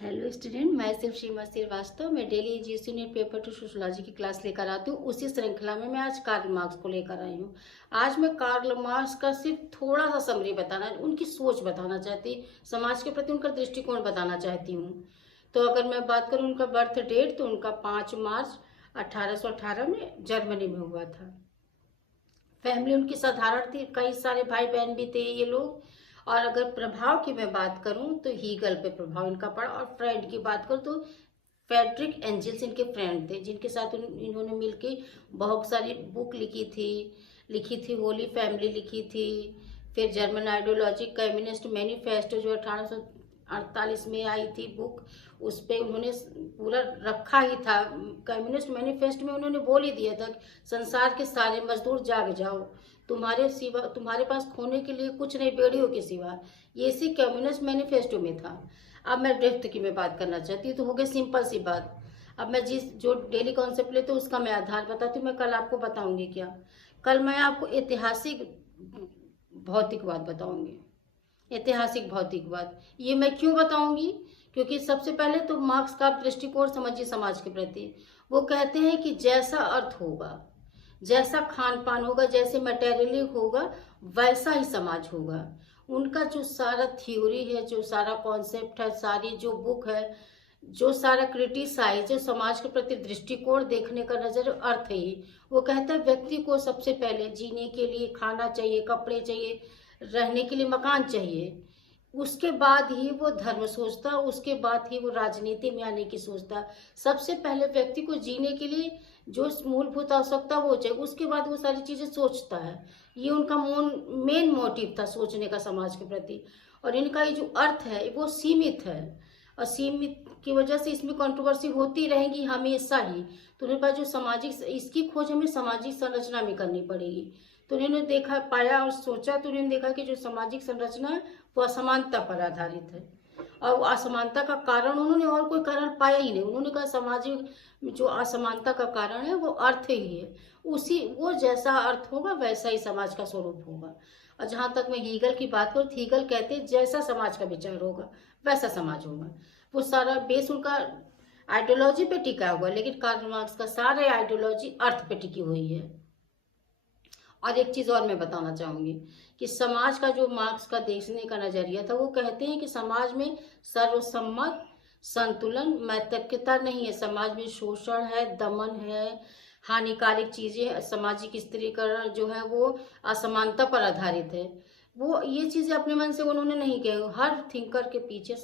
Hello student, मैं सिर्फ सीमा श्रीवास्तव। मैं daily GST net paper two sociology की क्लास लेकर आती हूँ। उसी श्रृंखला में मैं आज कार्ल मार्क्स को लेकर आई हूँ। आज मैं कार्ल मार्क्स का सिर्फ थोड़ा सा समरी बताना, उनकी सोच बताना चाहती, समाज के प्रति उनका दृष्टिकोण बताना चाहती हूँ। तो अगर मैं बात करूँ उनका बर्थ डेट, तो उनका 5 मार्च 1818 में जर्मनी में हुआ था। फैमिली उनकी साधारण थी, कई सारे भाई बहन भी थे ये लोग। और अगर प्रभाव की मैं बात करूं तो हीगल पे प्रभाव इनका पड़ा। और फ्रेंड की बात करूं तो फ्रेडरिक एंजल्स इनके फ्रेंड थे, जिनके साथ इन्होंने मिलके बहुत सारी बुक लिखी थी होली फैमिली लिखी थी। फिर जर्मन आइडियोलॉजी कम्युनिस्ट मैनिफेस्टो जो 1848 में आई थी बुक, उस पर उन्होंने पूरा रखा ही था। कम्युनिस्ट मैनिफेस्टो में उन्होंने बोल ही दिया था, संसार के सारे मजदूर जाग जाओ, तुम्हारे पास खोने के लिए कुछ नहीं बेड़ियों के सिवा। ये इसी कम्युनिस्ट मैनिफेस्टो में था। अब मैं डेप्थ की मैं बात करना चाहती हूँ, तो हो गई सिंपल सी बात। अब मैं जो डेली कॉन्सेप्ट लेती हूँ उसका मैं आधार बताती हूँ। मैं कल आपको बताऊंगी क्या, कल मैं आपको ऐतिहासिक भौतिकवाद बताऊंगी। ऐतिहासिक भौतिकवाद ये मैं क्यों बताऊंगी, क्योंकि सबसे पहले तो मार्क्स का दृष्टिकोण समझिए समाज के प्रति। वो कहते हैं कि जैसा अर्थ होगा, जैसा खान पान होगा, जैसे मटेरियली होगा, वैसा ही समाज होगा। उनका जो सारा थ्योरी है, जो सारा कॉन्सेप्ट है, सारी जो बुक है, जो सारा क्रिटिसाइज, जो समाज के प्रति दृष्टिकोण देखने का नजर, अर्थ ही वो कहता है व्यक्ति को सबसे पहले जीने के लिए खाना चाहिए, कपड़े चाहिए, रहने के लिए मकान चाहिए। उसके बाद ही वो धर्म सोचता, उसके बाद ही वो राजनीति में आने की सोचता। सबसे पहले व्यक्ति को जीने के लिए जो मूलभूत आवश्यकता वो चाहिए, उसके बाद वो सारी चीजें सोचता है। ये उनका मेन मोटिव था सोचने का समाज के प्रति। और इनका ये जो अर्थ है वो सीमित है, और सीमित की वजह से इसमें कंट्रोवर्सी होती रहेगी हमेशा ही। तो उनके पास जो सामाजिक, इसकी खोज हमें सामाजिक संरचना में करनी पड़ेगी। तो उन्होंने देखा, पाया और सोचा, तो उन्होंने देखा कि जो सामाजिक संरचना है वो असमानता पर आधारित है। और असमानता का कारण उन्होंने और कोई कारण पाया ही नहीं। उन्होंने कहा सामाजिक जो असमानता का कारण है वो अर्थ ही है। उसी वो जैसा अर्थ होगा वैसा ही समाज का स्वरूप होगा। और जहां तक मैं हीगल की बात करूँ, हीगल कहते हैं जैसा समाज का विचार होगा वैसा समाज होगा। वो सारा बेस उनका आइडियोलॉजी पे टिका हुआ है, लेकिन कार्ल मार्क्स का सारा आइडियोलॉजी अर्थ पे टिकी हुई है। और एक चीज और मैं बताना चाहूंगी कि समाज का जो मार्क्स का देखने का नजरिया था, वो कहते हैं कि समाज में सर्वसम्मत संतुलन मैत्रिकता नहीं है। समाज में शोषण है, दमन है, हानिकारक चीजें, सामाजिक स्त्रीकरण जो है वो असमानता पर आधारित है। वो ये चीजें अपने मन से उन्होंने नहीं कही। हर थिंकर के पीछे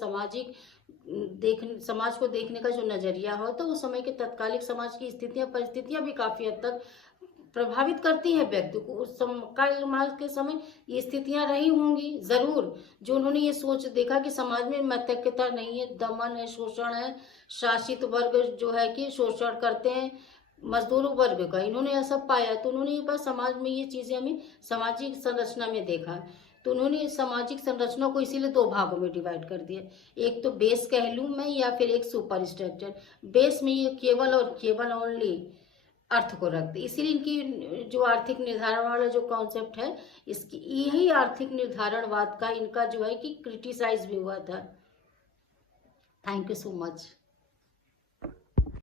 समाज को देखने का जो नजरिया हो, तो उस समय के तत्कालिक समाज की स्थितियां परिस्थितियां भी काफी हद तक प्रभावित करती है व्यक्ति को। उस काल मार्क्स के समय ये स्थितियां रही होंगी जरूर, जो उन्होंने ये सोच देखा कि समाज में मैत्रिकता नहीं है, दमन है, शोषण है, शासित वर्ग जो है कि शोषण करते हैं मजदूर वर्ग का, इन्होंने ऐसा पाया। तो उन्होंने ये बात समाज में, ये चीजें हमें सामाजिक संरचना में देखा। तो उन्होंने सामाजिक संरचना को इसीलिए दो भागों में डिवाइड कर दिया। एक तो बेस कह लूं मैं, या फिर एक सुपर स्ट्रक्चर। बेस में ये केवल और केवल ओनली अर्थ को रखते, इसीलिए इनकी जो आर्थिक निर्धारण वाला जो कॉन्सेप्ट है, इसकी यही आर्थिक निर्धारणवाद का इनका जो है कि क्रिटिसाइज भी हुआ था। Thank you so much.